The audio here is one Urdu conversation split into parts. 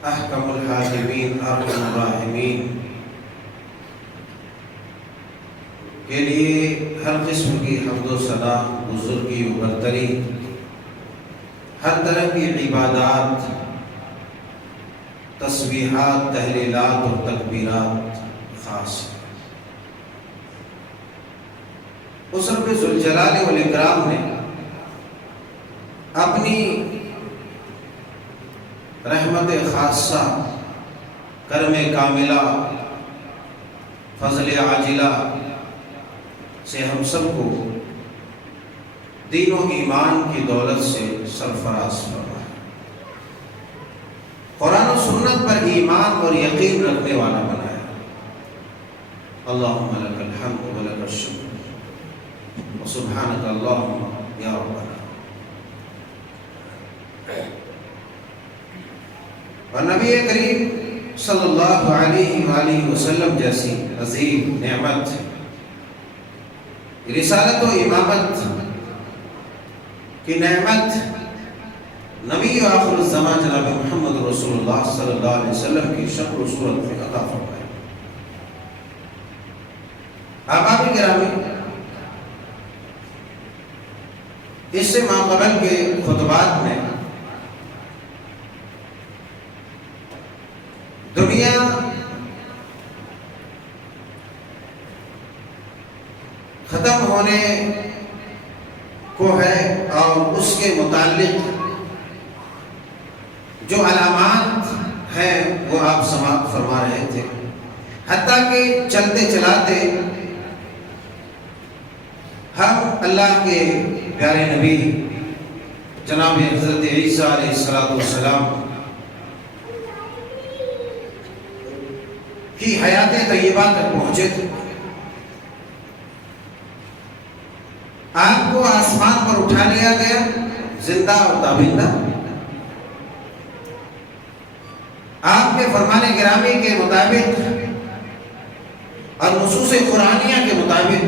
احکم الحاکمین ارحم الراحمین کے لیے ہر قسم کی حمد و ثنا، بزرگی و برتری، ہر طرح کی عبادات، تسبیحات، تحلیلات اور تکبیرات خاص ہیں۔ اس رب ذوالجلال والاکرام نے اپنی رحمت خاصہ، کرم کاملہ، فضل عاجلہ سے ہم سب کو دین و ایمان کی دولت سے سرفراز فرمایا، قرآن و سنت پر ایمان اور یقین رکھنے والا بنایا۔ اللہم لک الحمد و لک الشکر و سبحانک اللہم یا ربنا۔ اور نبی کریم صلی اللہ علیہ وآلہ وسلم جیسی عظیم نعمت، رسالت و امامت کی نعمت نبی آخر الزمان جناب محمد رسول اللہ صلی اللہ علیہ وسلم کی شکل و صورت میں عطا فرمائی۔ احباب گرامی، اس سے ماقبل کے خطبات میں دنیا ختم ہونے کو ہے اور اس کے متعلق جو علامات ہیں وہ آپ سماعت فرما رہے تھے، حتیٰ کہ چلتے چلاتے ہم اللہ کے پیارے نبی جناب حضرت عیسیٰ علیہ السلام کی حیات طیبہ تک پہنچے تھے۔ آپ کو آسمان پر اٹھا لیا گیا زندہ اور تابندہ، آپ کے فرمان گرامی کے مطابق اور نصوص قرآنیہ کے مطابق،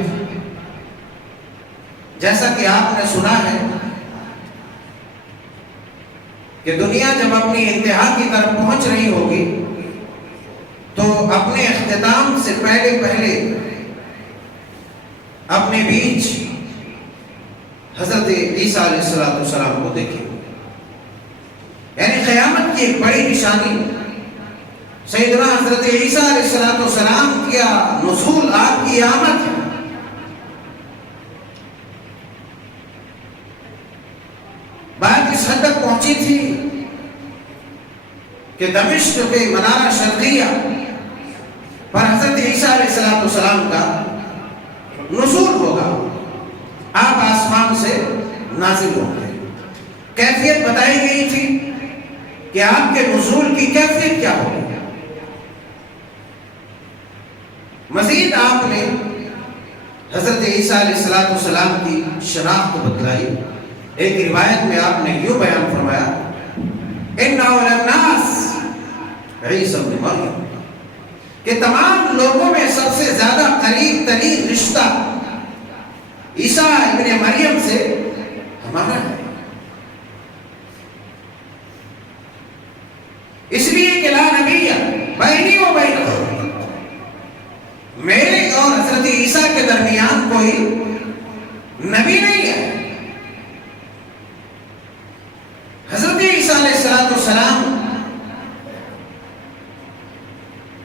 جیسا کہ آپ نے سنا ہے کہ دنیا جب اپنی انتہا کی طرف پہنچ رہی ہوگی تو اپنے اختتام سے پہلے اپنے بیچ حضرت عیسیٰ علیہ السلام کو دیکھیں، یعنی قیامت کی ایک بڑی نشانی سیدنا حضرت عیسیٰ علیہ السلام کیا نزول، آپ کی آمد ہے۔ بات اس حد تک پہنچی تھی کہ دمشق کے منارہ شرقیہ پر حضرت عیسیٰ علیہ السلام کا نزول ہوگا، آپ آسمان سے نازل ہوں گے۔ کیفیت بتائی گئی تھی کہ آپ کے نزول کی کیفیت کیا ہوگی۔ مزید آپ نے حضرت عیسیٰ علیہ السلام کی شناخت بتلائی۔ ایک روایت میں آپ نے یوں بیان فرمایا، اِنَّ أَوْلَى النَّاسِ عیسیٰ ابن مریم، کہ تمام لوگوں میں سب سے زیادہ قریب ترین رشتہ عیسیٰ ابن مریم سے ہمارا ہے، اس لیے کہ لا نبی بینی و بینہ، میرے اور حضرت عیسیٰ کے درمیان کوئی نبی نہیں ہے۔ حضرت عیسیٰ علیہ السلام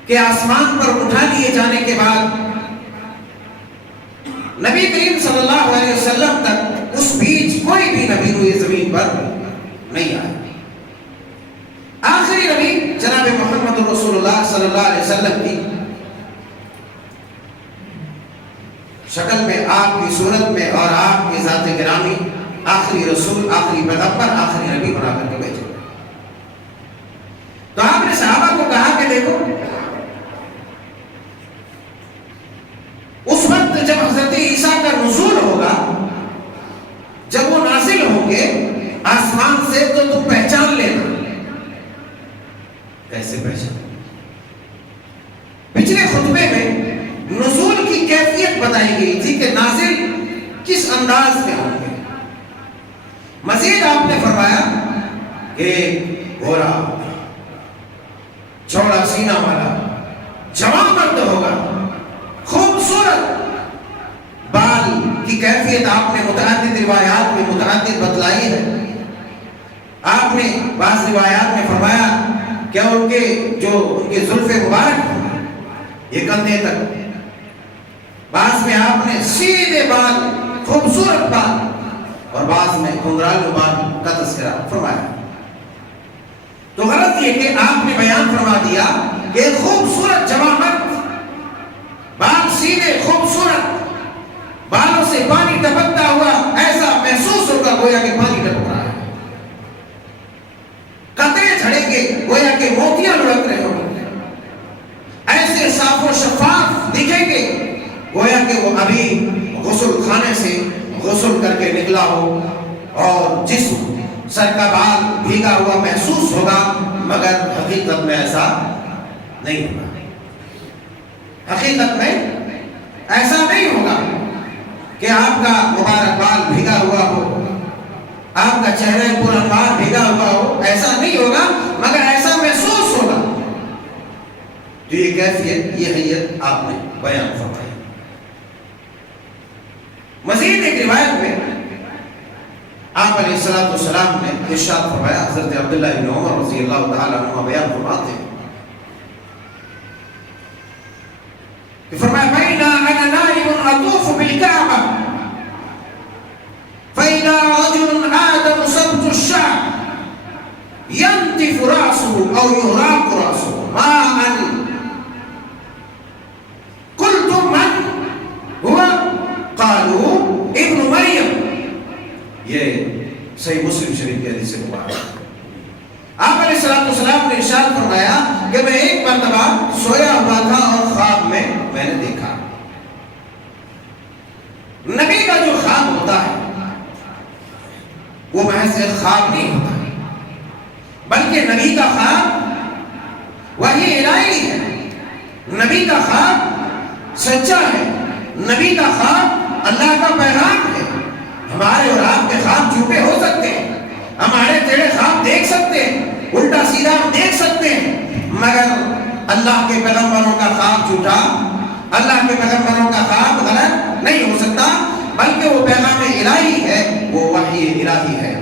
کہ آسمان پر اٹھا لیے جانے کے بعد نبی کریم صلی اللہ علیہ وسلم تک اس بیچ کوئی بھی نبی روئے زمین پر نہیں آیا۔ آخری نبی جناب محمد رسول اللہ صلی اللہ علیہ وسلم کی شکل میں، آپ کی صورت میں اور آپ کی ذات گرامی، آخری رسول، آخری پیغمبر، آخری نبی بنا کر کے بھیجے۔ تو آپ نے صحابہ کو کہا کہ دیکھو، اس وقت جب حضرت عیسیٰ کا نزول ہوگا، جب وہ نازل ہوں گے آسمان سے، تو تم پہچان لینا۔ کیسے پہچان؟ پچھلے خطبے میں نزول کی کیفیت بتائی گئی تھی کہ نازل کس انداز میں ہوں گے۔ مزید آپ نے فرمایا کہ گورا، چوڑا سینہ والا جوان مرد ہوگا، خوبصورت بال کی کیفیت آپ نے متعدد روایات میں متعدد بتلائی ہے۔ آپ نے بعض روایات میں فرمایا کہ ان کے زلف مبارک یہ کندھے تک، بعض میں آپ نے سیدھے بال، خوبصورت بال، اور بعض میں گھنگرالو بال کا تذکرہ فرمایا۔ تو غلط یہ کہ آپ نے بیان فرما دیا کہ خوبصورت جوان مرد، بال سیدھے خوبصورت، بالوں سے پانی ٹپکتا ہوا ایسا محسوس ہوگا گویا کہ پانی ٹپک رہا ہے، قطرے جھڑیں گے گویا کہ موتیاں لڑک رہے ہوں، ایسے صاف و شفاف دکھیں گے گویا کہ وہ ابھی غسل خانے سے غسل کر کے نکلا ہو، اور جسم سر کا بال بھیگا ہوا محسوس ہوگا، مگر حقیقت میں ایسا نہیں ہوگا۔ حقیقت میں ایسا نہیں ہوگا کہ آپ کا مبارک بال بھیگا ہوا ہو، آپ کا چہرہ پرانوار بھیگا ہوا ہو، ایسا نہیں ہوگا، مگر ایسا محسوس ہوگا۔ تو یہ کیفیت، یہ حیت آپ نے بیان فرمائی۔ مزید ایک روایت میں آپ علیہ السلام نے ارشاد فرمایا، حضرت عبداللہ بن عمر رضی اللہ تعالیٰ عنہ بیان فرماتے ہیں کہ فرمایا بَيْنَا أَنَا نَائِمٌ أَطُوفُ بِالْكَعْبَةِ فَإِذَا رَجُلٌ آدَمُ سَبْتُ الشَّعْرِ يَنْتِفُ رَأْسُهُ أَوْ يُهْرَاقُ رَأْسُهُ مَاءً قُلْتُ مَنْ هُوَ قَالُوا ابن مریم۔ یہ صحیح مسلم شریف کی حدیث مبارک۔ آپ علیہ السلام نے ارشاد فرمایا کہ میں ایک مرتبہ سویا ہوا تھا اور خواب میں نے دیکھا۔ نبی کا جو خواب ہوتا ہے وہ محض ایک خواب نہیں ہوتا، بلکہ نبی کا خواب وحی الہی ہے، نبی کا خواب سچا ہے، نبی کا خواب اللہ کا پیغام ہے۔ ہمارے اور آپ کے خواب جھوٹے ہو سکتے ہیں، ہمارے تیرے خواب دیکھ سکتے ہیں، الٹا سیدھا ہم دیکھ سکتے ہیں، مگر اللہ کے پیغمبروں کا خواب جھوٹا، اللہ کے پیغمبروں کا خواب غلط نہیں ہو سکتا، بلکہ وہ پیغام الہی ہے، وہ وحی الہی ہے۔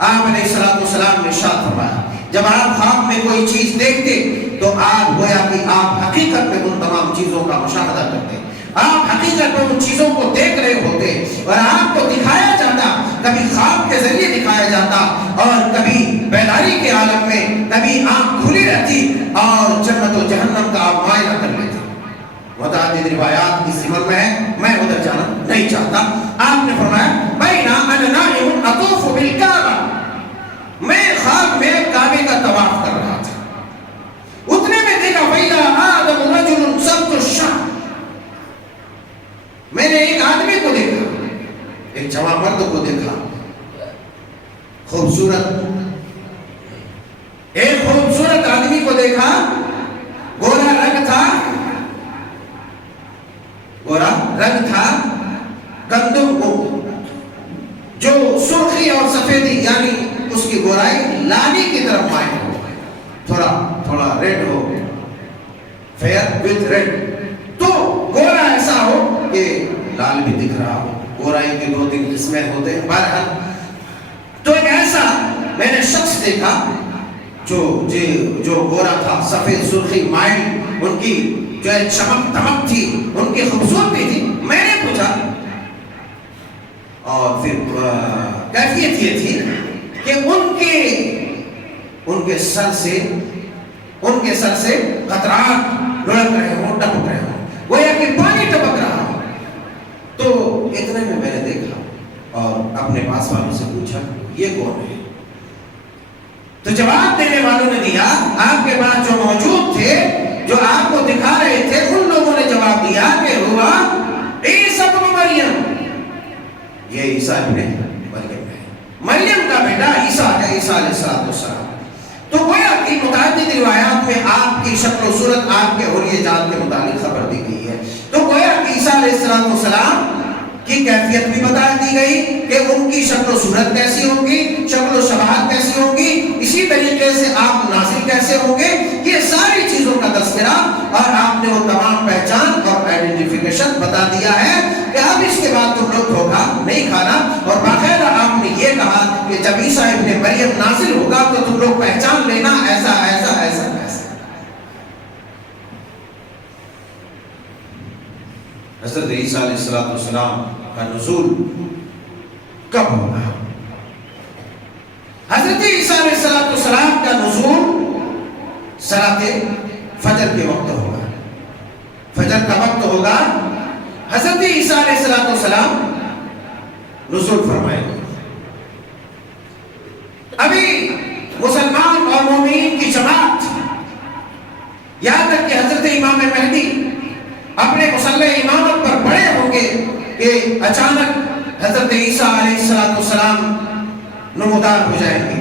آپ علیہ السلام نے ارشاد فرمایا جب آپ خواب میں کوئی چیز دیکھتے تو آپ گویا کہ آپ حقیقت میں ان تمام چیزوں کا مشاہدہ کرتے، آپ حقیقت میں ان چیزوں کو دیکھ رہے ہوتے، اور آپ کو دکھایا جاتا، کبھی خواب کے ذریعے دکھایا جاتا، اور کبھی بیداری کے عالم میں، کبھی آنکھ کھلی رہتی اور جنت و جہنم کا آپ معائنہ کر لیتے۔ متعدد روایات اس ضمن میں ہے، میں ادھر جانا نہیں چاہتا۔ آپ نے فرمایا بَيْنَا أَنَا نَائِمٌ أَطُوفُ بِالْكَعْبَةِ، میں خواب میں کعبے کا طواف کر رہا تھا، اتنے میں دیکھا فَإِذَا آدَمُ رَجُلٌ سَبْتُ الشَّعْرِ، میں نے ایک آدمی کو دیکھا، ایک جوان مرد کو دیکھا، خوبصورت، ایک خوبصورت آدمی کو دیکھا، گورا رنگ تھا، گورا رنگ تھا، گندم کو جو سرخی اور سفیدی یعنی اس کی گورائی لانی کی طرف مائل ہو، تھوڑا ریڈ ہو، فیئر وتھ ریڈ، تو گورا ایسا ہو کہ لال بھی دکھ رہا ہو، گورائی کی دو تین قسمیں ہوتے ہیں۔ بہرحال تو ایک ایسا میں نے شخص دیکھا جو گورا تھا، سفید سرخی مائل، ان کی جو چمک دمک تھی، ان کی خوبصورتی تھی۔ میں نے پوچھا، اور پھر کیفیت یہ تھی کہ ان کے سر سے قطرات لڑک رہے ہوں، ٹپک رہے ہوں، گویا کہ پانی ٹپک رہا ہو۔ تو اتنے میں نے دیکھا اور اپنے پاس والوں سے پوچھا یہ کون ہے؟ تو جواب دینے والوں نے دیا، آپ کے پاس جو موجود تھے، جو آپ کو دکھا رہے تھے، ان لوگوں نے جواب دیا کہ ہوا عیسیٰ ابن مریم، یہ عیسیٰ ابن مریم ہے، مریم کا بیٹا عیسیٰ ہے، عیسیٰ علیہ السلام۔ تو گویا کہ متعدد روایات میں آپ کی شکل و صورت، آپ کے حلیہ جات کے متعلق خبر دی گئی ہے۔ تو گویا کہ عیسیٰ علیہ السلام کی کیفیت بھی بتا دی گئی کہ ان کی شکل و صورت کیسی ہوگی، شکل و شباہت کیسی ہوگی، اسی طریقے سے آپ نازل کیسے ہوں گے، یہ ساری چیزوں کا تذکرہ اور آپ نے وہ تمام پہچان اور آئیڈینٹیفیکیشن بتا دیا ہے کہ اب اس کے بعد تم لوگ دھوکہ نہیں کھانا. اور باقاعدہ آپ نے یہ کہا کہ جب عیسیٰ ابن مریم نازل ہوگا تو تم لوگ پہچان لینا ایسا ایسا ایسا ایسا. حضرت عیسیٰ علیہ السلام کا نزول کب ہوگا؟ حضرت عیسیٰ علیہ السلام کا نزول صلاۃ فجر کے وقت ہوگا. فجر کا وقت ہوگا. حضرت عیسیٰ علیہ السلام نزول فرمائیں گے. ابھی مسلمان اور مومنین کی جماعت یہاں تک کہ حضرت امام مہدی اپنے مصلی امامت پر بڑے ہوں گے کہ اچانک حضرت عیسیٰ علیہ السلام نمودار ہو جائیں گے.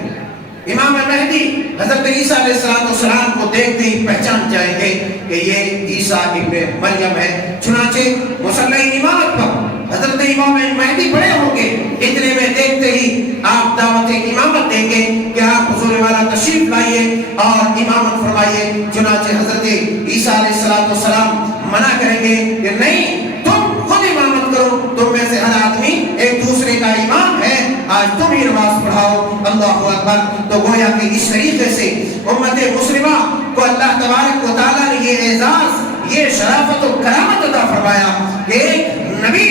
امام مہدی حضرت عیسیٰ علیہ السلام کو دیکھتے ہی پہچان جائیں گے کہ یہ عیسیٰ ابن مریم ہے. چنانچہ مصلی امامت پر حضرت امام مہدی بڑے ہوں گے. اتنے میں دیکھتے ہی آپ دعوت امامت دیں گے کہ آپ حضور والا تشریف لائیے اور امامت فرمائیے. چنانچہ حضرت عیسیٰ علیہ السلام منع کریں گے کہ نہیں، تم خود امامت کرو، تم میں سے ہر آدمی ایک دوسرے کا امام ہے، آج تم ہی نماز پڑھاؤ. اللہ اکبر. تو گویا کہ اس طریقے سے امت مسلمہ کو اللہ تبارک و تعالیٰ نے یہ اعزاز، یہ شرافت و کرامت عطا فرمایا کہ ایک نبی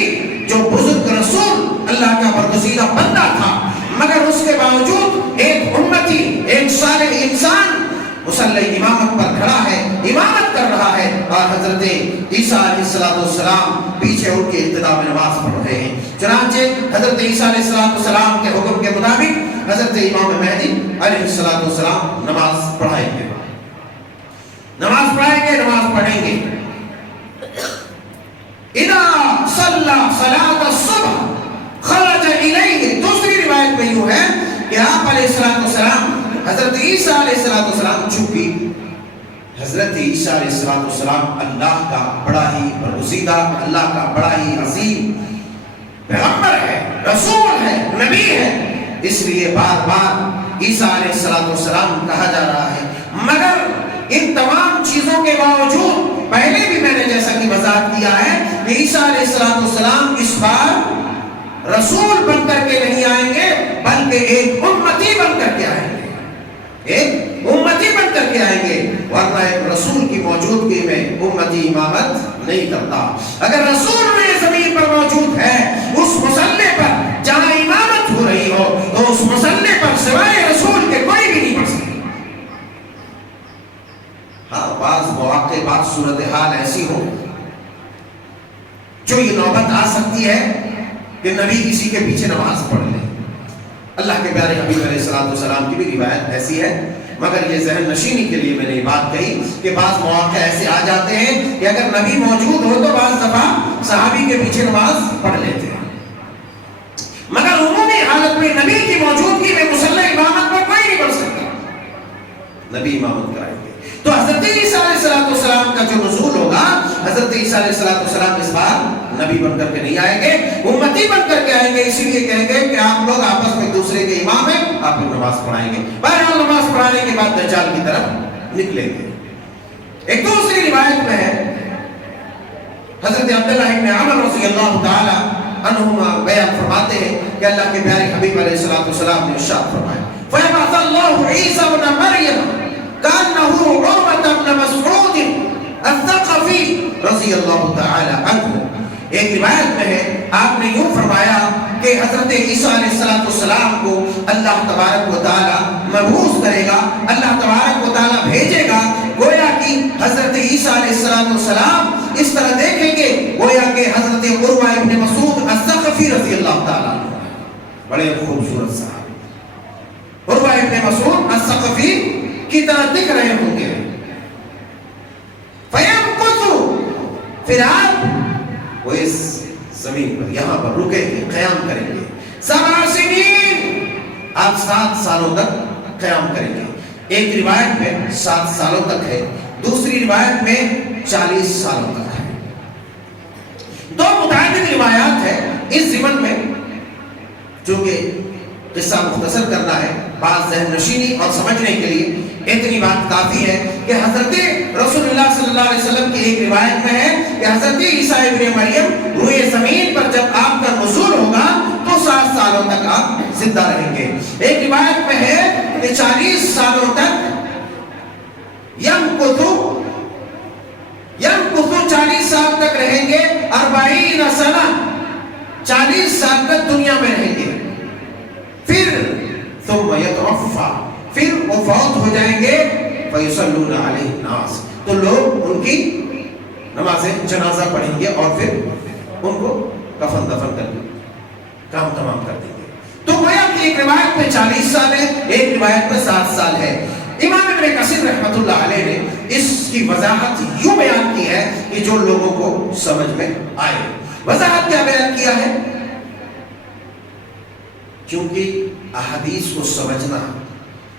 جو بزرگ رسول اللہ کا برگزیدہ بندہ تھا، مگر اس کے باوجود ایک امتی، ایک صالح انسان مصلی امامت پر کھڑا ہے، امامت کر رہا ہے، اور حضرت عیسیٰ علیہ السلام پیچھے ان کے ابتدا میں نماز پڑھ رہے ہیں. چنانچہ حضرت عیسیٰ علیہ السلام کے حکم کے مطابق حضرت امام مہدی علیہ السلام نماز پڑھائیں گے. نماز پڑھائیں گے، نماز پڑھیں گے. اذا صلی صلاۃ الصبح خرج الیہ. دوسری روایت میں یوں ہے کہ آپ علیہ السلام حضرت عیسیٰ علیہ السلام، چونکہ حضرت عیسیٰ علیہ السلام اللہ کا بڑا ہی برگزیدہ، اللہ کا بڑا ہی عظیم پیغمبر ہے، رسول ہے، نبی ہے، اس لیے بار بار عیسیٰ علیہ السلام کہا جا رہا ہے. مگر ان تمام چیزوں کے باوجود پہلے بھی میں نے جیسا کہ وضاحت کیا ہے کہ عیسیٰ علیہ السلام اس بار رسول بن کر کے نہیں آئیں گے، بلکہ ایک امتی بن کر کے آئیں گے. ایک امتی بن کر کے آئیں گے، ورنہ ایک رسول کی موجودگی میں امتی امامت نہیں کرتا. اگر رسول میں زمین پر موجود ہے، اس مصلی پر جہاں امامت ہو رہی ہو، تو اس مصلی پر سوائے رسول کے کوئی بھی نہیں پڑھ سکتا. ہاں، بعض مواقع بعض صورتحال ایسی ہو جو یہ نوبت آ سکتی ہے کہ نبی کسی کے پیچھے نماز پڑھ لے. اللہ کے پیارے حبیب علیہ السلام کی بھی روایت ایسی ہے، مگر یہ ذہن نشینی کے لیے میں نے یہ بات کہی کہ بعض مواقع ایسے آ جاتے ہیں کہ اگر نبی موجود ہو تو بعض دفعہ صحابی کے پیچھے نماز پڑھ لیتے ہیں، مگر عمومی حالت میں نبی کی موجودگی میں مصلی امامت پر کوئی نہیں پڑھ سکتا. نبی امامت کرائیں گے. تو حضرت عیسیٰ علیہ السلام کا جو نزول ہوگا، حضرت عیسیٰ علیہ السلام اس بار نبی بن کر کے نہیں آئیں گے، امتی بن کر کے آئیں گے. اسی لیے کہیں گے کہ آپ لوگ آپس میں ایک دوسرے کے امام ہیں، آپ لوگ نماز پڑھائیں گے. بہرحال نماز پڑھانے کے بعد دجال کی طرف نکلیں گے. ایک دوسری روایت میں ہے، حضرت عبداللہ ابن عمر رضی اللہ تعالی عنہما بیان فرماتے ہیں کہ اللہ کے پیارے حبیب علیہ السلام نے ارشاد فرمایا فَيَبْعَثَ اللَّهُ عِيسَى ابْنَ مَرْيَمَ كَأَنَّهُ عُرْوَةَ بْنَ مَسْعُودٍ الثَّقَفِي رضی اللہ تعالی عنہ. ایک روایت میں ہے آپ نے یوں فرمایا کہ حضرت عیسیٰ علیہ السلام کو اللہ تبارک و تعالی مبعوث کرے گا، اللہ تبارک و تعالی بھیجے گا. گویا کہ حضرت عیسیٰ علیہ السلام اس طرح دیکھیں گے گویا کہ حضرت عروہ ابن مسعود الثقفی رضی اللہ تعالی عنہ، بڑے خوبصورت صاحب، عروہ ابن مسعود الثقفی کی طرح دکھ رہے ہوں گے. فَيَمْكُثُ، پھر آپ وہ اس زمین پر یہاں پر رکیں گے، قیام کریں گے. 7 سنین، آپ 7 سالوں تک قیام کریں گے. ایک روایت میں 7 سالوں تک ہے، دوسری روایت میں 40 سالوں تک ہے. دو متعدد روایات ہے اس ضمن میں، جو کہ قصہ مختصر کرنا ہے بعض ذہن نشینی اور سمجھنے کے لیے اتنی بات کافی ہے کہ حضرت رسول اللہ صلی اللہ علیہ وسلم کی ایک روایت میں ہے کہ حضرت عیسیٰ ابن مریم روئے زمین پر جب آپ کا نزول ہوگا تو 7 سالوں تک آپ زندہ رہیں گے. ایک روایت میں ہے کہ 40 سالوں تک یمکثو 40 سال تک رہیں گے. 40 سنہ 40 سال تک دنیا میں رہیں گے. پھر ثم یتوفا پھر وہ فوت ہو جائیں گے. فیصلون علیہ الناس تو لوگ ان کی نماز جنازہ پڑھیں گے اور پھر ان کو کفن دفن کر کے کام تمام کر دیں گے. تو گویا کہ ایک روایت میں 40 سال ہے, ایک روایت میں 7 سال ہے. امام ابن کثیر رحمۃ اللہ علیہ نے اس کی وضاحت یوں بیان کی ہے کہ جو لوگوں کو سمجھ میں آئے. وضاحت کیا بیان کیا ہے؟ کیونکہ احادیث کو سمجھنا,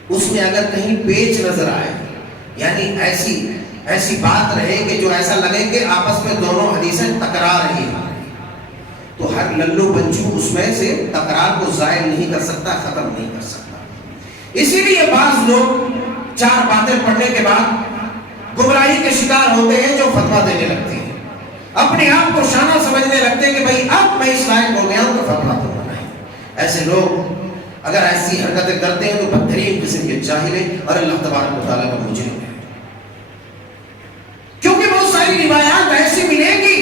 اس میں اگر کہیں پیچ نظر آئے, یعنی ایسی بات رہے کہ جو ایسا لگے کہ آپس میں دونوں حدیثیں ٹکرا رہی ہیں, تو ہر للو بنچو اس میں سے تکرار کو زائل نہیں کر سکتا, ختم نہیں کر سکتا. اسی لیے بعض لوگ 4 باتیں پڑھنے کے بعد گمراہی کے شکار ہوتے ہیں, جو فتویٰ دینے لگتے ہیں, اپنے آپ کو شانہ سمجھنے لگتے ہیں کہ بھائی اب میں اس لائق ہو گیا ہوں تو فتویٰ تو بنائیں. ایسے لوگ اگر ایسی حرکتیں کرتے ہیں تو بدترین قسم کے جاہل ہیں اور اللہ تبارک و تعالیٰ کا مجرم ہے. کیونکہ بہت ساری روایات ایسی ملیں گی,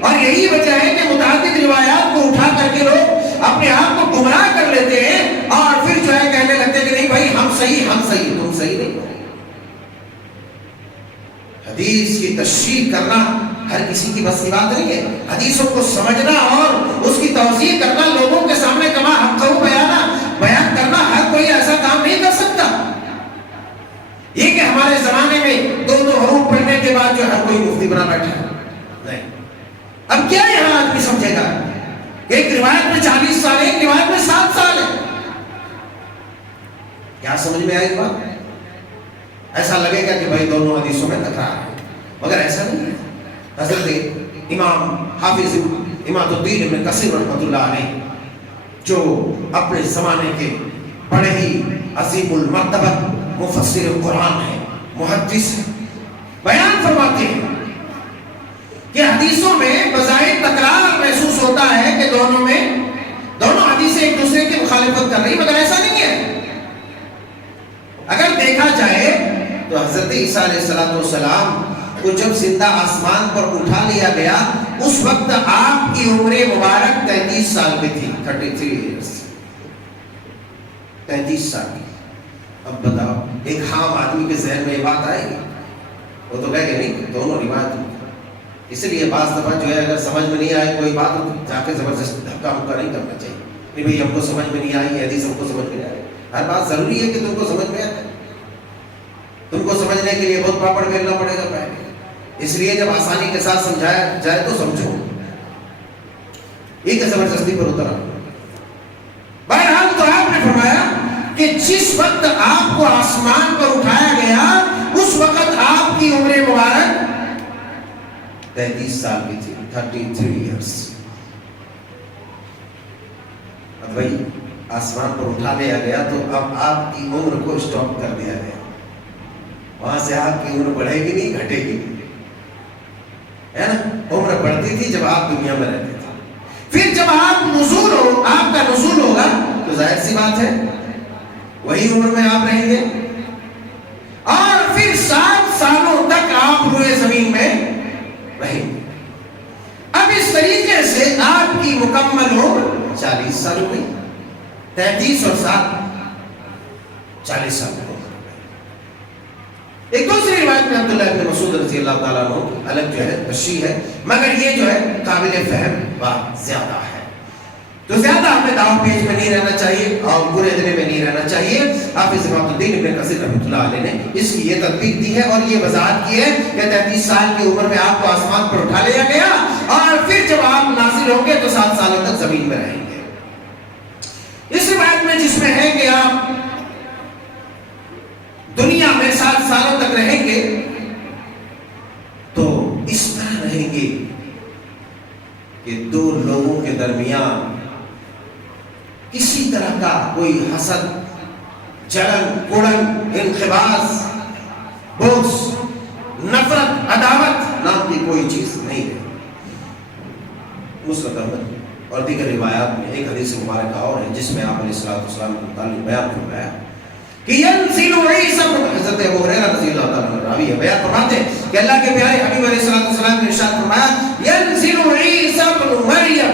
اور یہی وجہ ہے کہ متعدد روایات کو اٹھا کر کے لوگ اپنے آپ کو گمراہ کر لیتے ہیں اور پھر جو ہے کہنے لگتے ہیں کہ نہیں بھائی ہم صحیح, تم صحیح نہیں ہو. حدیث کی تشریح کرنا ہر کسی کی بس کی بات نہیں ہے. حدیثوں کو سمجھنا اور اس کی توضیح کرنا, لوگوں کے سامنے کما حقہ بیان کرنا ہر کوئی ایسا کام نہیں کر سکتا. یہ کہ ہمارے زمانے میں 2 حروف پڑھنے کے بعد جو ہر کوئی مفتی بنا بیٹھا ہے, نہیں. اب کیا یہاں آدمی سمجھے گا کہ ایک روایت میں 40 سال ہے, ایک روایت میں 7 سال ہے. کیا سمجھ میں آئی بات؟ ایسا لگے گا کہ بھائی دونوں حدیثوں میں تکرار ہے, مگر ایسا نہیں ہے. حضرت امام حافظ امام الدین ابن کثیر رحمۃ اللہ علیہ, جو اپنے زمانے کے بڑے ہی عظیم المرتبہ مفسر قرآن ہے, محدث ہے, بیان فرماتے ہیں کہ حدیثوں میں بظاہر تکرار محسوس ہوتا ہے کہ دونوں حدیثیں ایک دوسرے کی مخالفت کر رہی, مگر ایسا نہیں ہے. اگر دیکھا جائے تو حضرت عیسیٰ علیہ السلام کو جب زندہ آسمان پر اٹھا لیا گیا اس وقت آپ کی عمر مبارک 33 سال کی تھی, 33 ایئرس, 33 سال کی. اب بتاؤ ایک عام آدمی کے ذہن میں یہ بات آئے گی؟ وہ تو کہے کہ نہیں دونوں روایت. اس لیے بعض دفعہ جو ہے اگر سمجھ میں نہیں آئے کوئی بات تو جا کے زبردست دھکا مکا نہیں کرنا چاہیے. نہیں بھائی ہم کو سمجھ میں نہیں آئی, حدیث ہم کو سمجھ میں نہیں آئی. ہر بات ضروری ہے کہ تم کو سمجھ میں آئے. تم کو سمجھنے کے لیے بہت پاپڑ بیلنا پڑے گا پہلے. اس لیے جب آسانی کے ساتھ سمجھایا جائے تو سمجھو, یہ کہ زبردستی پر اترا. بہرحال تو آپ نے فرمایا کہ جس وقت آپ کو آسمان پر اٹھایا گیا اس وقت آپ کی عمر مبارک 33 سال کی تھی, 33 ایئرس. اب بھائی آسمان پر اٹھا لیا گیا تو اب آپ کی عمر کو اسٹاپ کر دیا گیا. وہاں سے آپ کی عمر بڑھے گی نہیں, گھٹے گی, ہے نا. عمر بڑھتی تھی جب آپ دنیا میں رہتے تھے. پھر جب آپ کا نزول ہوگا تو ظاہر سی بات ہے وہی عمر میں آپ رہیں گے, اور پھر 7 سالوں تک آپ روئے زمین میں رہیں گے. اب اس طریقے سے آپ کی مکمل عمر 40 سال ہو گئی. 33 اور 7 40 سال ہو گئی. ایک دوسری روایت میں عبداللہ ابن مسعود رضی اللہ تعالیٰ عنہ الگ جو ہے تشریح ہے, مگر یہ جو ہے قابل فہم بات زیادہ ہے. تو زیادہ ہمیں داؤ پیج میں نہیں رہنا چاہیے اور برے دنے میں نہیں رہنا چاہیے. حافظ امام الدین ابن کثیر رحمۃ اللہ علیہ نے اس کی یہ تطبیق دی ہے اور یہ وضاحت کی ہے کہ 33 سال کی عمر میں آپ کو آسمان پر اٹھا لیا گیا اور پھر جب آپ نازل ہوں گے تو 7 سالوں تک زمین میں رہیں گے. اس روایت میں جس میں ہے کہ آپ دنیا میں 7 سالوں تک رہیں گے تو اس طرح رہیں گے کہ 2 لوگوں کے درمیان کسی طرح کا کوئی حسد, جلن, کڑن, انقباض بغض، نفرت، عداوت نام کی کوئی چیز نہیں ہے۔ مسند احمد اور دیگر روایات میں ایک حدیث مبارکہ اور ہے جس میں آپ علیہ السلام کے متعلق بیان فرمایا کہ ینزل عیسی، حضرت ابو ہریرہ رضی اللہ تعالیٰ عنہ راوی ہے، بیان فرماتے ہیں کہ اللہ کے پیارے حبیب علیہ السلام نے ارشاد فرمایا ینزل عیسی ابن مریم،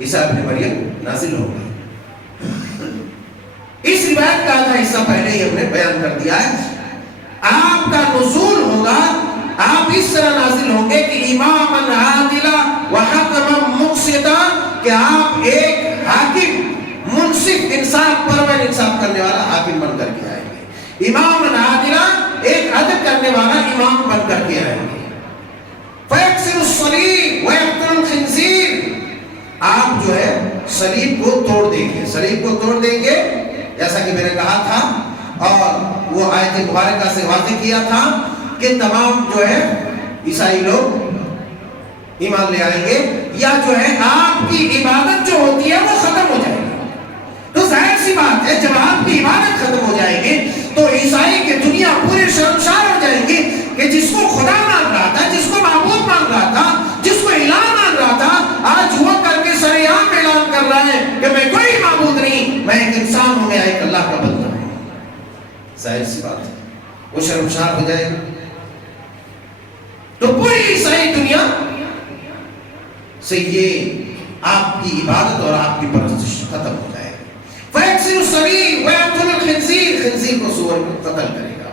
عیسیٰ ابن مریم نازل ہوگا۔ اس روایت کا آدھا حصہ پہلے ہی ہم نے بیان کر دیا ہے۔ آپ کا نزول ہوگا، آپ اس طرح نازل ہوں گے کہ اماماً عادلا وحکما مقسطا، کہ آپ ایک حاکم، منصف، انصاف پرور، انصاف کرنے والا حاکم بن کر کے آئیں گے۔ اماماً عادلا، ایک عدل کرنے والا امام بن کر کے آئیں گے۔ فیکسر الصلیب ویقتل الخنزیر، آپ جو ہے صلیب کو توڑ دیں گے، صلیب کو توڑ دیں گے جیسا کہ میں نے کہا تھا، اور وہ آیت مبارکہ سے واضح کیا تھا کہ تمام جو ہے عیسائی لوگ ایمان لے آئیں گے، یا جو ہے آپ کی عبادت جو ہوتی ہے وہ ختم ہو جائے گی۔ تو ظاہر سی بات ہے جب آپ کی عبادت ختم ہو جائے گی تو عیسائی کی دنیا پورے شرمسار ہو جائے گی کہ جس کو خدا مان رہا تھا، جس کو معبود مان رہا تھا، جس کو الہ مان رہا تھا، آج وہ کر کے سر عام اعلان کر رہا ہے کہ میں کوئی معبود نہیں، میں ایک انسان ہوں، میں ایک اللہ کا بندہ ہوں۔ ظاہر سی بات ہے وہ شرمسار ہو جائے گا، تو پوری عیسائی دنیا سے یہ آپ کی عبادت اور آپ کی پرستش ختم ہو جائے گی۔ فیکسر الصلیب ویقتل الخنزیر، خنزیر کو سور کو قتل کرے گا۔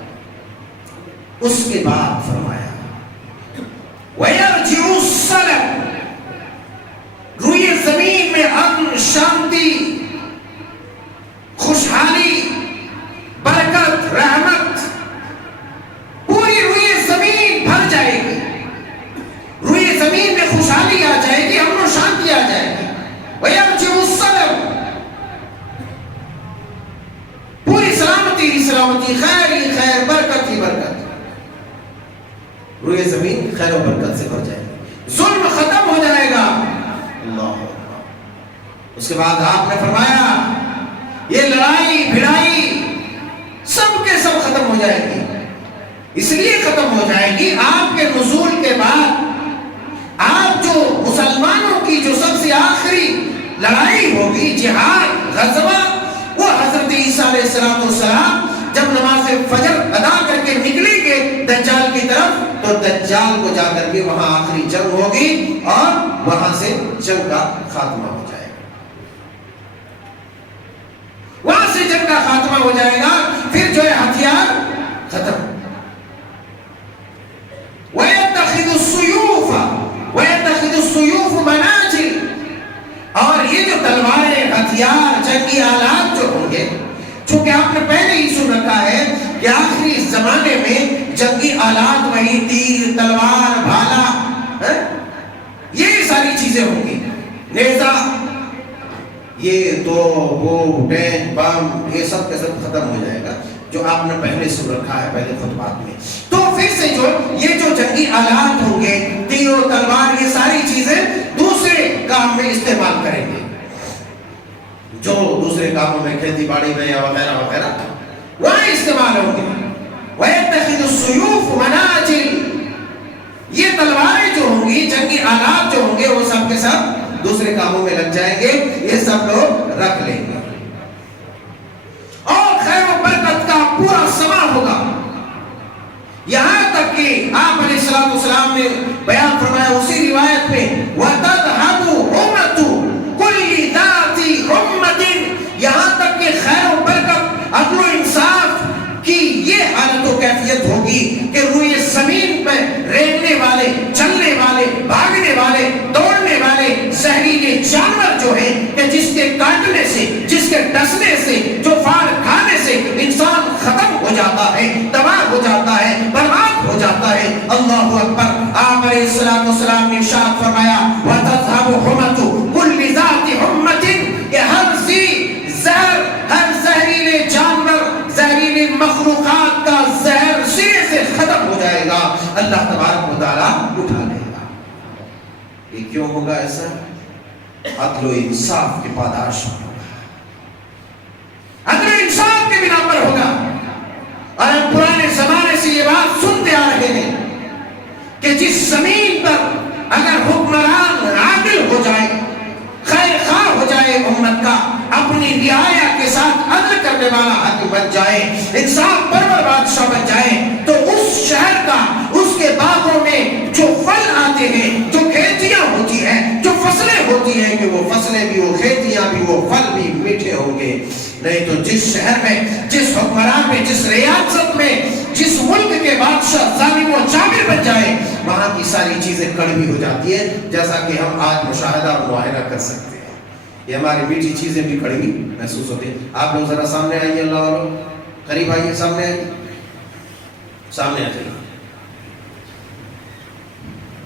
اس کے بعد فرمایا وَيَرْجِعُ الصَّلَبُ، روئے زمین میں امن، شانتی، خوشحالی، برکت، رحمت، پوری روئے زمین بھر جائے گی، روئے زمین میں خوشحالی آ جائے گی، امن و شانتی آ جائے گی۔ وَيَرْجِعُ الصَّلَبُ، پوری سلامتی ہی سلامتی، خیر ہی خیر، برکت ہی برکت، روئے زمین خیر و برکت سے بھر جائے گی، ظلم ختم ہو جائے گا۔ اللہ اکبر۔ اس کے بعد آپ نے فرمایا یہ لڑائی بھڑائی سب کے سب ختم ہو جائے گی۔ اس لیے ختم ہو جائے گی آپ کے نزول کے بعد آپ جو مسلمانوں کی جو سب سے آخری لڑائی ہوگی، جہاد، غزوہ، وہ حضرت عیسیٰ علیہ السلام جب نماز فجر ادا کر کے نکلیں گے دجال کی طرف، تو دجال کو جا کر کے وہاں آخری جنگ ہوگی اور وہاں سے جنگ کا خاتمہ ہو جائے گا، وہاں سے جنگ کا خاتمہ ہو جائے گا، پھر جو ہے ہتھیار ختم۔ وَيَتَّخِذُ السُّيُوفُ مَنَاجِلَ، اور یہ جو تلواریں، ہتھیار، جنگی آلات جو ہوں گے، چونکہ آپ نے پہلے ہی سن رکھا ہے کہ آخری زمانے میں جنگی آلات وہی تیر، تلوار، بھالا، یہ ساری چیزیں ہوں گی، نیزہ، یہ تو وہ ٹینک، بم، یہ سب کے سب ختم ہو جائے گا جو آپ نے پہلے سن رکھا ہے پہلے خطبات میں۔ تو پھر سے جو یہ جو جنگی آلات ہوں گے، تیر و تلوار، یہ ساری چیزیں دوسرے کام میں استعمال کریں گے، جو دوسرے کاموں میں کھیتی باڑی میں یا وغیرہ وغیرہ وہاں استعمال ہوں گے۔ وَيَتَّخِذُ السُّيُوفُ مَنَاجِلَ، یہ تلواریں جو ہوں گی، جنگی آلات جو ہوں گے، وہ سب کے سب دوسرے کاموں میں لگ جائیں گے، یہ سب لوگ رکھ لیں گے، اور خیر و برکت کا پورا سما ہوگا۔ یہاں تک کہ آپ علیہ السلام نے بیان فرمایا اسی روایت میں وَتَذْهَبُ أُمَّةُ كُلِّ ذَاتِ أُمَّةٍ، یہاں تک کہ خیر و برکت، عدل و انصاف کی یہ حالت و کیفیت ہوگی کہ روئے زمین پر رینگنے والے، چلنے والے، بھاگنے والے، دوڑنے والے زہریلے جانور جو ہیں کہ جس کے کاٹنے سے، جس کے ڈسنے سے، جو فار کھانے سے انسان ختم ہو جاتا ہے، تباہ ہو جاتا ہے، برباد ہو جاتا ہے۔ اللہ اکبر۔ آپ علیہ السلام نے ارشاد فرمایا وَتَذْهَبُ حُمَّةُ كُلِّ ذَاتِ حُمَّةٍ، کہ ہر سی زہر، ہر زہریلے جانور، زہریلی مخلوقات کا زہر سرے سے ختم ہو جائے گا، اللہ تبارک و تعالیٰ اٹھا لے گا۔ یہ کیوں ہوگا ایسا؟ عدل و انصاف کے پاداش ہوگا، عدل و انصاف کے بنا پر ہوگا۔ اور ہم پرانے زمانے سے جس زمین پر اگر حکمران عادل ہو جائے، خیر خواہ ہو جائے امت کا، اپنی رعایا کے ساتھ عدل کرنے والا حاکم بن جائے، انصاف پرور بادشاہ بن جائے، تو اس شہر کا، اس کے باغوں میں جو پھل آتے ہیں، جو کھیتیاں ہوتی ہیں، جو فصلیں ہوتی ہیں، کہ وہ فصلیں بھی، وہ کھیتیاں بھی، وہ پھل بھی میٹھے ہوں گے۔ نہیں تو جس شہر میں، جس حکمران میں، جس ریاست میں، جس ملک کے بادشاہ ظالم و جابر بن جائے، وہاں کی ساری چیزیں کڑوی ہو جاتی ہیں، جیسا کہ ہم آج مشاہدہ اور معائنہ کر سکتے ہیں۔ یہ ہماری میٹھی چیزیں بھی کڑوی محسوس ہوتی ہیں۔ آپ لوگ ذرا سامنے آئیے، اللہ والوں قریب آئیے، سامنے آئیے، سامنے آ جائیے،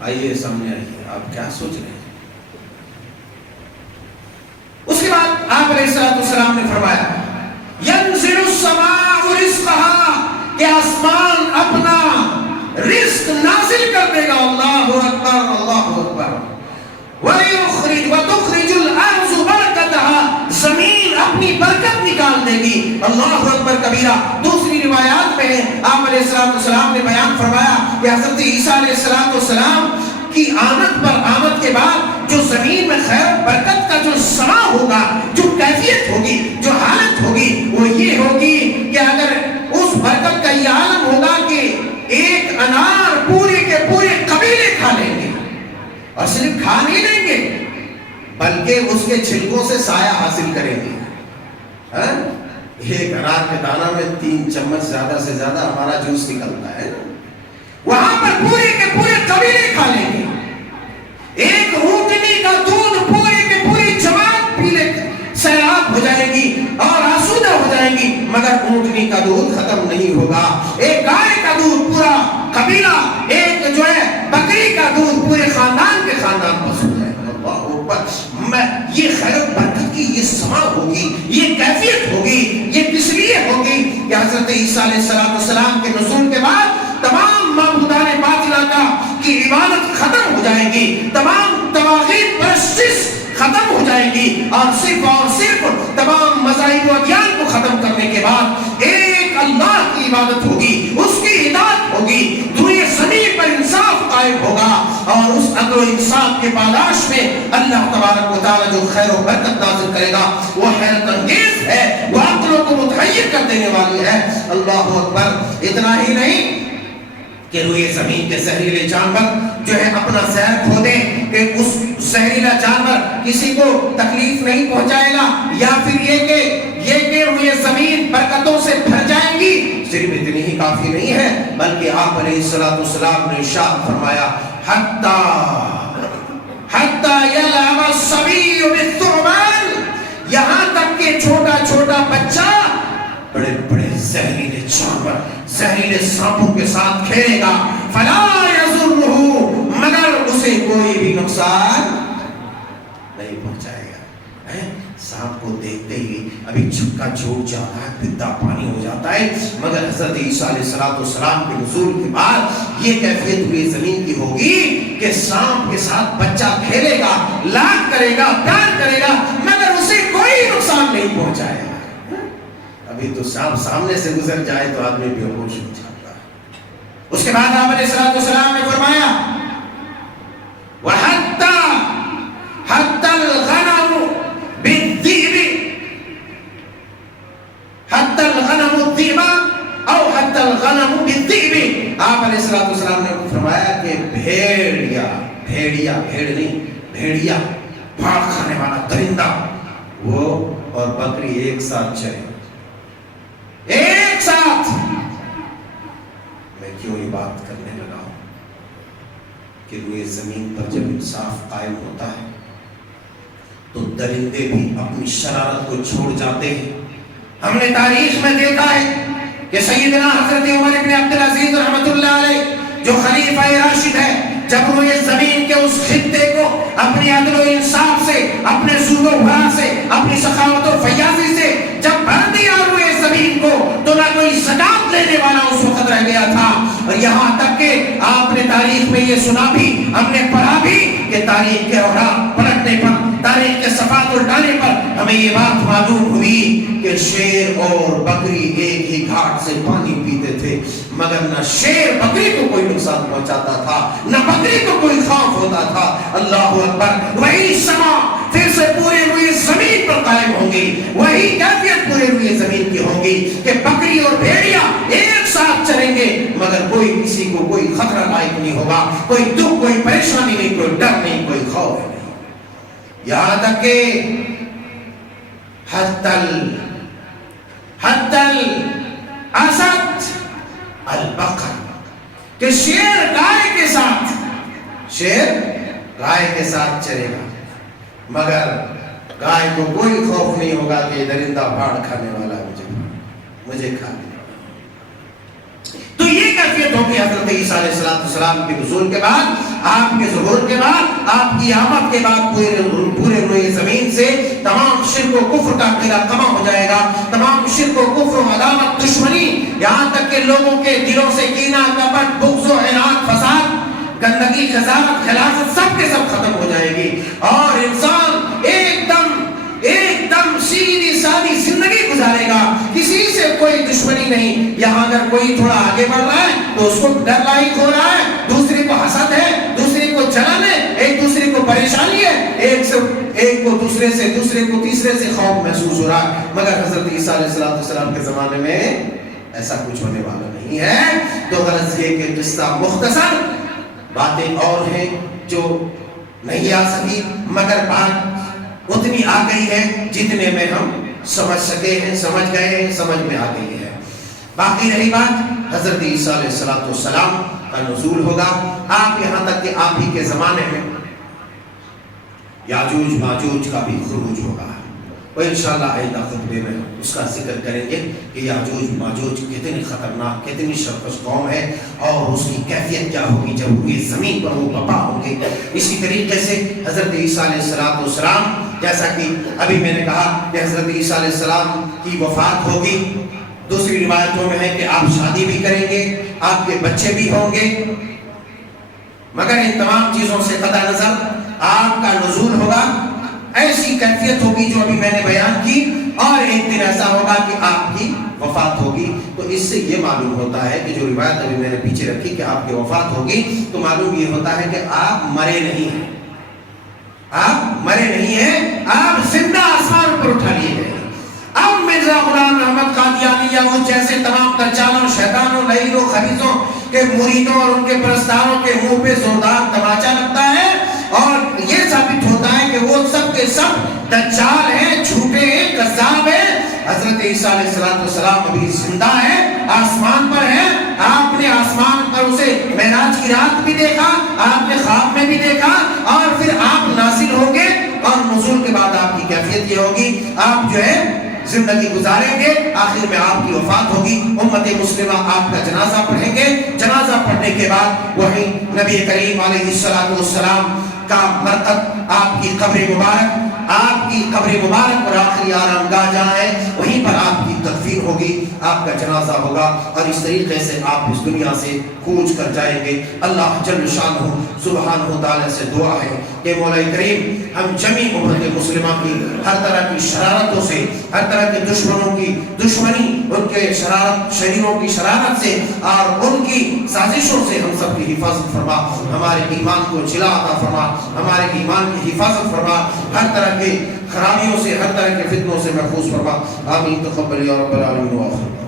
آئیے سامنے آئیے۔ آپ کیا سوچ رہے ہیں؟ اس کے بعد آپ علیہ السلام نے فرمایا ينزل السماء رزقها، کہ آسمان اپنا رزق نازل کر دے گا۔ اللہ اکبر، اللہ اکبر۔ وَتُخْرِجُ الْأَرْضُ بَرَكَتَهَا، زمین اپنی برکت نکال دے گی۔ اللہ اکبر کبیرہ۔ دوسری روایات میں آپ علیہ السلام نے بیان فرمایا کہ حضرت عیسیٰ علیہ السلام کی آمد کے بعد جو زمین میں خیر و برکت کا جو سما ہوگا، جو کیفیت ہوگی، جو حالت ہوگی، وہ یہ ہوگی کہ اگر اس برکت کا یہ عالم ہوگا کہ ایک انار پورے کے پورے قبیلے کھا لیں گے، اور صرف کھا نہیں لیں گے بلکہ اس کے چھلکوں سے سایہ حاصل کریں گے۔ ایک انار کے دانہ میں 3 چمچ زیادہ سے زیادہ ہمارا جوس نکلتا ہے، وہاں پر پورے کے پورے قبیلے کھا لیں گے۔ ایک اونٹنی کا دودھ پورے کے پوری جماعت پی لے، سیراب ہو جائے گی اور آسودہ ہو جائے گی، مگر اونٹنی کا دودھ ختم نہیں ہوگا۔ ایک گائے کا دودھ پورا قبیلہ، ایک جو ہے بکری کا دودھ پورے خاندان کے خاندان پس ہو جائے گا۔ اللہ اکبر۔ یہ خیر و برکت کی یہ سما ہوگی، یہ کیفیت ہوگی، یہ کس لیے ہوگی کہ حضرت عیسیٰ علیہ السلام کے نزول کے بعد تمام معبودان باطلہ کی عبادت ختم ہو جائے گی، تمام طواغیت پرستش ختم ہو جائے گی، اور صرف تمام مذاہب و ادیان کو ختم کرنے کے بعد ایک اللہ کی عبادت ہوگی، اس کی اطاعت ہوگی، دنیا زمین پر انصاف قائم ہوگا، اور اس عدل و انصاف کے پاداش میں اللہ تبارک و تعالی جو خیر و برکت نازل کرے گا وہ حیرت انگیز ہے، وہ عقلوں کو متحیر کر دینے والی ہے۔ اللہ اکبر۔ اتنا ہی نہیں کہ روئے زمین کے زہریلے جانور جو ہے اپنا زہر کھو دیں، کہ اس زہریلا جانور کسی کو تکلیف نہیں پہنچائے گا، یا پھر یہ کہ روئے زمین برکتوں سے بھر جائیں گی۔ صرف اتنی ہی کافی نہیں ہے، بلکہ آپ علیہ السلام نے ارشاد فرمایا حتی یلعب الصبی بالثعبان، یہاں تک کہ چھوٹا چھوٹا بچہ بڑے بڑے زہریلے جانور، زہریلے سانپوں کے ساتھ کھیلے گا، فلا یضرہ، مگر اسے کوئی بھی نقصان نہیں پہنچائے گا۔ سانپ کو دیکھتے ہی ابھی چھکا چھوٹ جاتا ہے، پتا پانی ہو جاتا ہے، مگر حضرت عیسیٰ علیہ السلام کے نزول کے بعد یہ کیفیت ہوئی زمین کی ہوگی کہ سانپ کے ساتھ بچہ کھیلے گا، لاڈ کرے گا، پیار کرے گا، مگر اسے کوئی نقصان نہیں پہنچائے گا۔ ابھی تو سانپ سامنے سے گزر جائے تو آدمی بے ہوش ہو جاتا ہے۔ اس کے بعد آپ علیہ السلام نے فرمایا حتی الغنم بالذئب، حتی الغنم الذئب او حتی الغنم بالذئب، آپ علیہ السلام نے فرمایا کہ بھیڑیا بھیڑ نہیں، بھیڑیا بھاڑ کھانے والا درندہ، وہ اور بکری ایک ساتھ چلے، ایک ساتھ۔ میں کیوں یہ بات کرنے لگا ہوں کہ روئے زمین پر جب انصاف قائم ہوتا ہے تو درندے بھی اپنی شرارت کو چھوڑ جاتے ہیں۔ ہم نے تاریخ میں دیکھا ہے کہ سیدنا حضرت عمر بن عبدالعزیز رحمۃ اللہ علیہ جو خلیفہ راشد ہے، جب روئے زمین کے اس خطے کو اپنی عدل و انصاف سے، اپنے سود و بھرا سے، اپنی سخاوت و فیاضی سے جب بھر دیا روئے زمین کو، تو نہ کوئی زکات لینے والا اس وقت رہ گیا تھا، اور یہاں تک کہ آپ نے تاریخ میں یہ سنا بھی، ہم نے پڑھا بھی کہ تاریخ کے اوراق پلٹنے پر، تاریخ کے صفحات الٹانے پر ہمیں یہ بات معلوم ہوئی کہ شیر اور بکری ایک ہی گھاٹ سے پانی پیتے تھے، مگر نہ شیر بکری کو کوئی نقصان پہنچاتا تھا، نہ بکری کو کوئی خوف ہوتا تھا۔ اللہ اکبر۔ وہی سما پھر سے پورے ہوئے زمین پر قائم ہوں گی، وہی کیفیت پورے ہوئے زمین کی ہوگی کہ بکری اور بھیڑیا ایک ساتھ چلیں گے، مگر کوئی کسی کو کوئی خطرہ لاحق نہیں ہوگا، کوئی دکھ، کوئی پریشانی نہیں، کوئی ڈر نہیں، کوئی خوف نہیں۔ یہاں تک کہ حتی الاسد البقر، کہ شیر گائے کے ساتھ، شیر گائے کے ساتھ چلے گا، مگر گائے کو کوئی خوف نہیں ہوگا کہ درندہ بھاڑ کھانے والا مجھے کھا لے۔ تو یہ کیفیت ہوگی حضرت عیسیٰ علیہ السلام کے نزول کے بعد، آپ کے ظہور کے بعد، آپ کی آمد کے بعد پورے روئے زمین سے تمام شرک و کفر کا قلعہ کما ہو جائے گا، تمام شرک و کفر و عداوت، دشمنی، یہاں تک کہ لوگوں کے دلوں سے کینہ، کپٹ، بغض و عناد، فساد، گندگی، قذافت، خلافت سب کے سب ختم ہو جائے گی، اور انسان ایک دم سیدھی سادی زندگی گزارے گا، کسی سے کوئی دشمنی نہیں۔ یہاں اگر کوئی تھوڑا آگے بڑھ رہا ہے تو اس کو ڈر لاحق ہو رہا ہے، دوسرے کو حسد ہے، دوسرے کو جلن ہے، ایک دوسرے کو پریشانی ہے، ایک کو دوسرے سے، دوسرے کو تیسرے سے خوف محسوس ہو رہا ہے، مگر حضرت عیسیٰ علیہ السلام کے زمانے میں ایسا کچھ ہونے والا نہیں ہے۔ تو غرض یہ کہ قصہ مختصر، باتیں اور ہیں جو نہیں آ سکی، مگر بات اتنی آ گئی ہے جتنے میں ہم سمجھ سکے ہیں، سمجھ گئے ہیں، سمجھ میں آ گئی ہے۔ باقی رہی بات حضرت عیسیٰ علیہ السلام کا نزول ہوگا، آپ یہاں تک کہ آپ ہی کے زمانے میں یاجوج ماجوج کا بھی خروج ہوگا، اور انشاءاللہ آئندہ خطبے میں اس کا ذکر کریں گے کہ یاجوج ماجوج کتنی خطرناک، کتنی شرکش قوم ہے، اور اس کی کیفیت کیا ہوگی جب وہ زمین پر وہ بپا ہوں گے۔ اسی طریقے سے حضرت عیسیٰ علیہ السلام، جیسا کہ ابھی میں نے کہا کہ حضرت عیسیٰ علیہ السلام کی وفات ہوگی، دوسری روایتوں میں ہے کہ آپ شادی بھی کریں گے، آپ کے بچے بھی ہوں گے، مگر ان تمام چیزوں سے قطع نظر آپ کا نزول ہوگا، ایسی کیفیت ہوگی جو ابھی میں نے بیان کی، اور ایک دن ایسا ہوگا کہ آپ کی وفات ہوگی۔ تو اس سے یہ معلوم ہوتا ہے کہ جو روایت ابھی میں نے پیچھے رکھی کہ آپ کی وفات ہوگی، تو معلوم یہ ہوتا ہے کہ آپ مرے نہیں ہیں، آپ مرے نہیں ہیں، آپ زندہ آسمان پر اٹھا لیے گئے۔ اب مرزا غلام احمد قادیانی یا وہ جیسے تمام دجالوں، شیطانوں، لعینوں، خبیثوں کے مریدوں اور ان کے پرستاروں کے منہ پہ زوردار تماچا لگتا ہے، اور یہ ثابت ہوتا ہے کہ وہ سب کے سب دجال ہیں، جھوٹے ہیں، کذاب ہیں۔ حضرت عیسیٰ علیہ السلام ابھی زندہ ہے، آسمان پر ہے، آپ نے آسمان پر اسے معراج کی رات بھی دیکھا، آپ نے خواب میں بھی دیکھا، اور پھر آپ نازل ہوں گے، اور نزول کے بعد آپ کی کیفیت یہ ہوگی، آپ جو ہے زندگی گزاریں گے، آخر میں آپ کی وفات ہوگی، امت مسلمہ آپ کا جنازہ پڑھیں گے، جنازہ پڑھنے کے بعد وہی نبی کریم علیہ السلام کا مرقد، آپ کی قبر مبارک اور آخری آرام گاہ جہاں ہے، وہیں پر آپ کی تدفین ہوگی، آپ کا جنازہ ہوگا، اور اس طریقے سے آپ اس دنیا سے کوچ کر جائیں گے۔ اللہ جل شانہ سبحانہ تعالی سے دعا ہے کہ مولا کریم ہم جمی امت مسلمہ کی ہر طرح کی شرارتوں سے، ہر طرح کے دشمنوں کی دشمنی، ان کے شریروں کی شرارت سے اور ان کی سازشوں سے ہم سب کی حفاظت فرما، ہمارے ایمان کو جلا عطا فرما، ہمارے ایمان کی حفاظت فرما، ہر طرح کے خرابیوں سے، ہر طرح کے فتنوں سے محفوظ فرما۔ آمین تقبل یا رب العالمین۔